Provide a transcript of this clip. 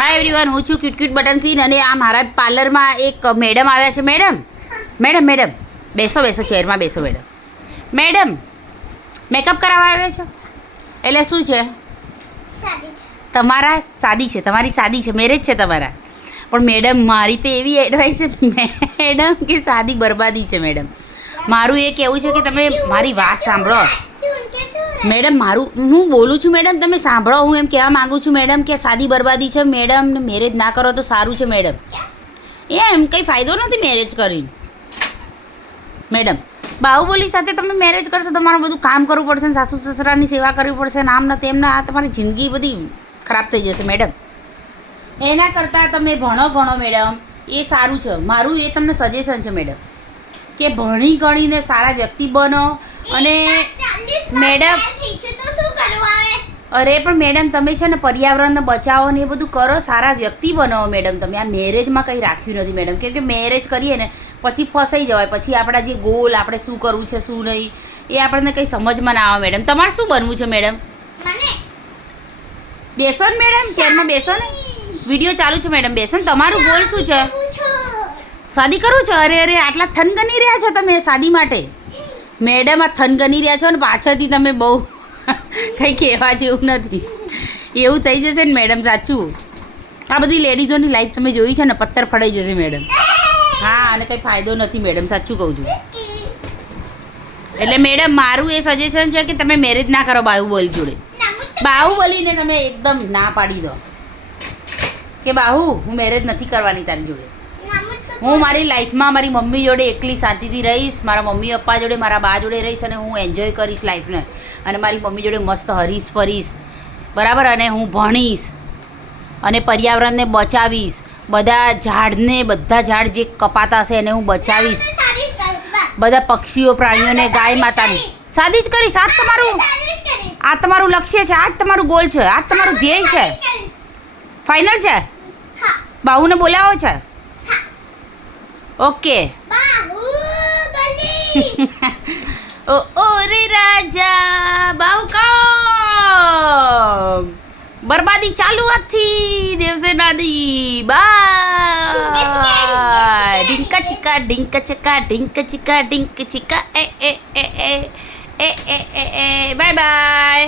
Hi everyone, હું છું cute cute button queen અને આ મારા પાર્લરમાં એક મેડમ આવ્યા છે. મેડમ મેડમ મેડમ બેસો બેસો, ચેરમાં બેસો. મેડમ મેડમ મેકઅપ કરાવવા આવ્યા છો? એટલે શું છે તમારા? શાદી છે તમારી? શાદી છે, મેરેજ છે તમારા? પણ મેડમ મારી તો એવી એડવાઇસ છે મેડમ કે શાદી બરબાદી છે. મેડમ મારું એ કહેવું છે કે તમે મારી વાત સાંભળો. મેડમ મારું હું બોલું છું મેડમ, તમે સાંભળો. હું એમ કહેવા માગું છું મેડમ કે શાદી બરબાદી છે મેડમ. મેરેજ ના કરો તો સારું છે મેડમ. એમ કંઈ ફાયદો નથી મેરેજ કરીને. મેડમ બાહુબલી સાથે તમે મેરેજ કરશો, તમારું બધું કામ કરવું પડશે ને સાસુ સસરાની સેવા કરવી પડશે ને આમ ને તેમ ને આ તમારી જિંદગી બધી ખરાબ થઈ જશે મેડમ. એના કરતાં તમે ભણો ભણો મેડમ, એ સારું છે. મારું એ તમને સજેશન છે મેડમ કે ભણી ગણીને સારા વ્યક્તિ બનો. અને મેડમ અરે પણ મેડમ તમે છે ને પર્યાવરણને બચાવો ને એ બધું કરો, સારા વ્યક્તિ બનાવો મેડમ. તમે આ મેરેજમાં કંઈ રાખ્યું નથી મેડમ, કેમ કે મેરેજ કરીએ ને પછી ફસાઈ જવાય. પછી આપણા જે ગોલ, આપણે શું કરવું છે શું નહીં, એ આપણને કંઈ સમજમાં ના આવે મેડમ. તમારે શું બનવું છે મેડમ? બેસો ને મેડમ, ચેરમાં બેસો ને. વિડીયો ચાલુ છે મેડમ, બેસો ને. તમારું ગોલ શું છે? શાદી કરવું છે? અરે અરે આટલા થનગની રહ્યા છો તમે શાદી માટે મેડમ. આ થનગની રહ્યા છો ને પાછળથી તમે બહુ કંઈ કહેવા જેવું નથી. એવું થઈ જશે ને મેડમ, સાચું. આ બધી લેડીઝોની લાઈફ તમે જોઈ છે ને, પથ્થર ફડાઈ જશે મેડમ. હા, અને કંઈ ફાયદો નથી મેડમ, સાચું કહું છું. એટલે મેડમ મારું એ સજેશન છે કે તમે મેરેજ ના કરો બાહુબલી જોડે. બાહુબલીને તમે એકદમ ના પાડી દો કે બાહુ હું મેરેજ નથી કરવાની તારી જોડે. હું મારી લાઈફમાં મારી મમ્મી જોડે એકલી શાંતિથી રહીશ, મારા મમ્મી પપ્પા જોડે, મારા બા જોડે રહીશ અને હું એન્જોય કરીશ લાઈફને. અને મારી મમ્મી જોડે મસ્ત હરીશ ફરીશ, બરાબર. અને હું ભણીશ અને પર્યાવરણને બચાવીશ. બધા ઝાડ જે કપાતા હશે એને હું બચાવીશ. બધા પક્ષીઓ પ્રાણીઓને, ગાય માતાને શાદી જ કરીશ. આ તમારું લક્ષ્ય છે, આ જ તમારું ગોલ છે, આ જ તમારું ધ્યેય છે. ફાઇનલ છે? બાહુને બોલાવો છે? ઓકે. ઓ રે રાજા બાહુ કામ બરબાદી ચાલુ આજથી દેવસેનાની. બાય. ઢીંકા ચીકા ઢીંકા ચકા ઢીંકા ચીકા ઢીંક ચીકા એ બાય બાય.